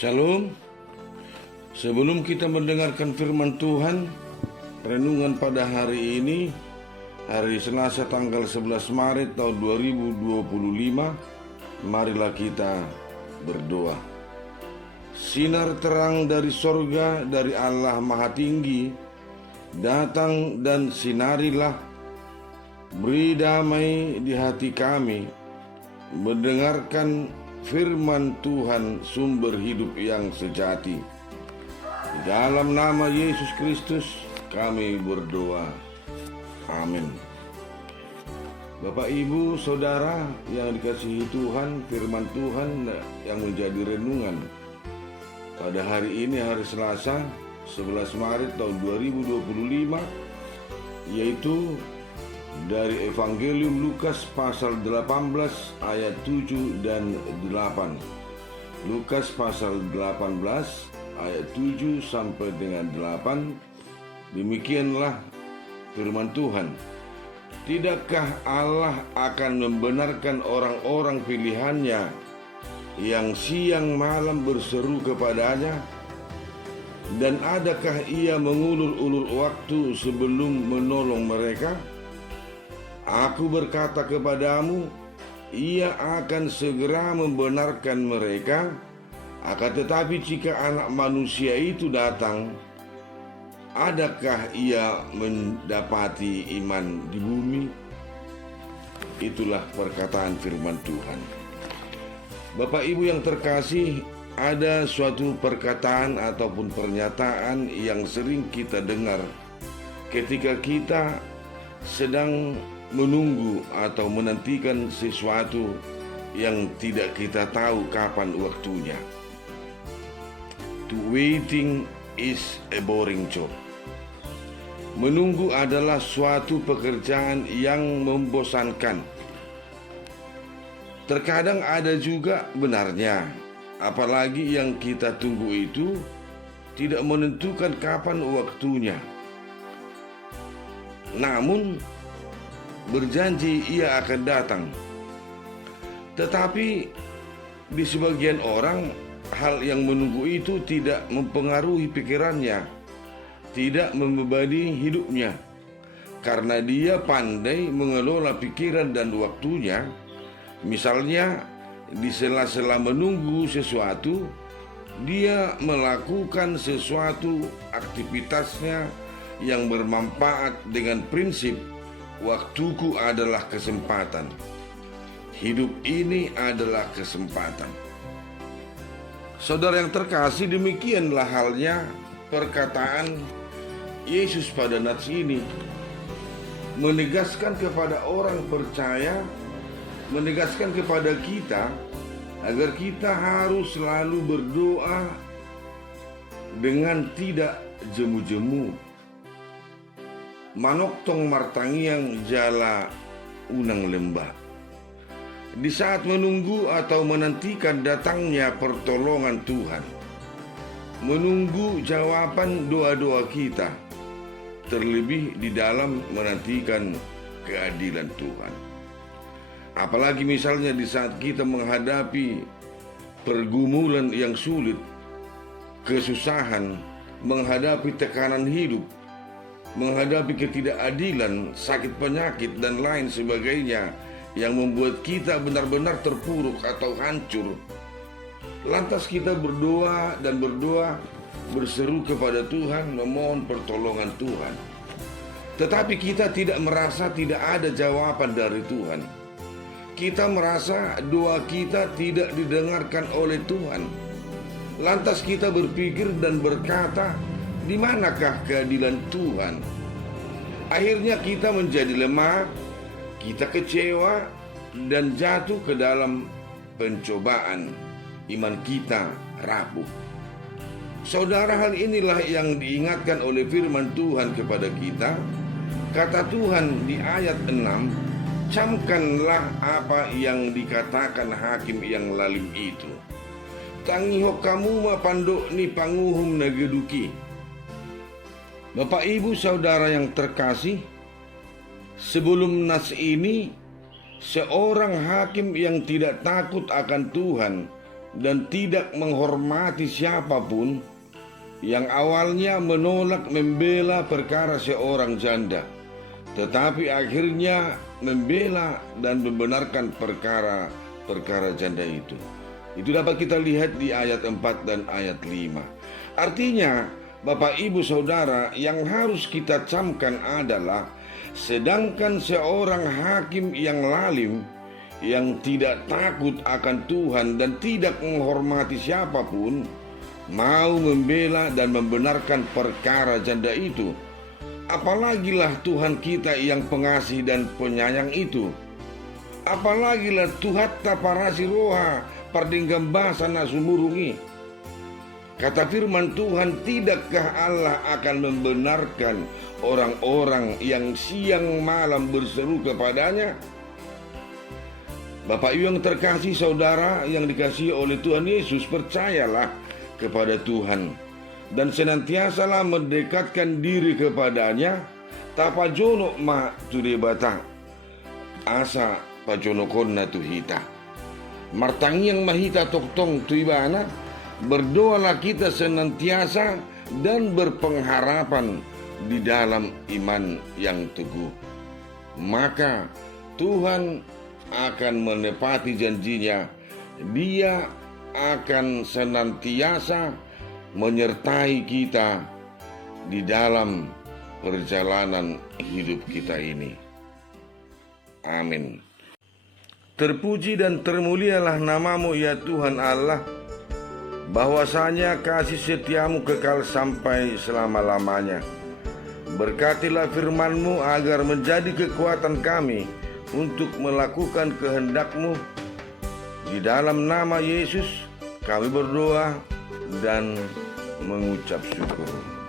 Shalom. Sebelum kita mendengarkan firman Tuhan, renungan pada hari ini, hari Selasa tanggal 11 Maret tahun 2025, marilah kita berdoa. Sinar terang dari sorga, dari Allah Maha Tinggi, datang dan sinarilah, beri damai di hati kami, mendengarkan firman Tuhan sumber hidup yang sejati. Di dalam nama Yesus Kristus kami berdoa. Amin. Bapak, Ibu, Saudara yang dikasihi Tuhan, firman Tuhan yang menjadi renungan pada hari ini, hari Selasa 11 Maret tahun 2025, yaitu dari Evangelium Lukas pasal 18 ayat 7 dan 8. Lukas pasal 18 ayat 7 sampai dengan 8. Demikianlah firman Tuhan. Tidakkah Allah akan membenarkan orang-orang pilihannya yang siang malam berseru kepadanya? Dan adakah ia mengulur-ulur waktu sebelum menolong mereka? Aku berkata kepadamu, ia akan segera membenarkan mereka. Akan tetapi jika anak manusia itu datang, adakah ia mendapati iman di bumi? Itulah perkataan firman Tuhan. Bapak Ibu yang terkasih, ada suatu perkataan ataupun pernyataan yang sering kita dengar ketika kita sedang menunggu atau menantikan sesuatu yang tidak kita tahu kapan waktunya. To waiting is a boring job. Menunggu adalah suatu pekerjaan yang membosankan. Terkadang ada juga benarnya, apalagi yang kita tunggu itu tidak menentukan kapan waktunya. Namun berjanji ia akan datang. Tetapi di sebagian orang, hal yang menunggu itu tidak mempengaruhi pikirannya, tidak membebani hidupnya, karena dia pandai mengelola pikiran dan waktunya. Misalnya, di sela-sela menunggu sesuatu, dia melakukan sesuatu aktivitasnya yang bermanfaat dengan prinsip waktuku adalah kesempatan. Hidup ini adalah kesempatan. Saudara yang terkasih, demikianlah halnya perkataan Yesus pada nats ini, menegaskan kepada orang percaya, menegaskan kepada kita agar kita harus selalu berdoa dengan tidak jemu-jemu. Manok tong martangiang jala unang lembah. Di saat menunggu atau menantikan datangnya pertolongan Tuhan, menunggu jawaban doa-doa kita, terlebih di dalam menantikan keadilan Tuhan. Apalagi misalnya di saat kita menghadapi pergumulan yang sulit, kesusahan, menghadapi tekanan hidup, menghadapi ketidakadilan, sakit penyakit, dan lain sebagainya yang membuat kita benar-benar terpuruk atau hancur. Lantas kita berdoa dan berdoa, berseru kepada Tuhan, memohon pertolongan Tuhan. Tetapi kita tidak merasa tidak ada jawaban dari Tuhan. Kita merasa doa kita tidak didengarkan oleh Tuhan. Lantas kita berpikir dan berkata, di manakah keadilan Tuhan? Akhirnya kita menjadi lemah, kita kecewa, dan jatuh ke dalam pencobaan. Iman kita rapuh. Saudara, hal inilah yang diingatkan oleh firman Tuhan kepada kita. Kata Tuhan di ayat 6, camkanlah apa yang dikatakan hakim yang lalim itu. Tangiho kamu mapandok ni panguhum nageduki. Bapak, Ibu, Saudara yang terkasih, sebelum nas ini, seorang hakim yang tidak takut akan Tuhan dan tidak menghormati siapapun, yang awalnya menolak membela perkara seorang janda, tetapi akhirnya membela dan membenarkan perkara janda itu. Itu dapat kita lihat di ayat 4 dan ayat 5. Artinya, Bapak Ibu Saudara, yang harus kita camkan adalah sedangkan seorang hakim yang lalim, yang tidak takut akan Tuhan dan tidak menghormati siapapun, mau membela dan membenarkan perkara janda itu, apalagilah Tuhan kita yang pengasih dan penyayang itu. Apalagilah Tuhan taparasi roha pardinggam basa nasumurungi. Kata firman Tuhan, tidakkah Allah akan membenarkan orang-orang yang siang malam berseru kepadanya? Bapak Ibu yang terkasih, saudara yang dikasihi oleh Tuhan Yesus, percayalah kepada Tuhan dan senantiasalah mendekatkan diri kepadanya. Tapajono ma tudebata asa pajono konna tuhita martangi yang mahita toktong tuibana. Berdoalah kita senantiasa dan berpengharapan di dalam iman yang teguh, maka Tuhan akan menepati janjinya. Dia akan senantiasa menyertai kita di dalam perjalanan hidup kita ini. Amin. Terpuji dan termulialah namamu ya Tuhan Allah, bahwasanya kasih setiamu kekal sampai selama-lamanya. Berkatilah firman-Mu agar menjadi kekuatan kami untuk melakukan kehendak-Mu. Di dalam nama Yesus kami berdoa dan mengucap syukur.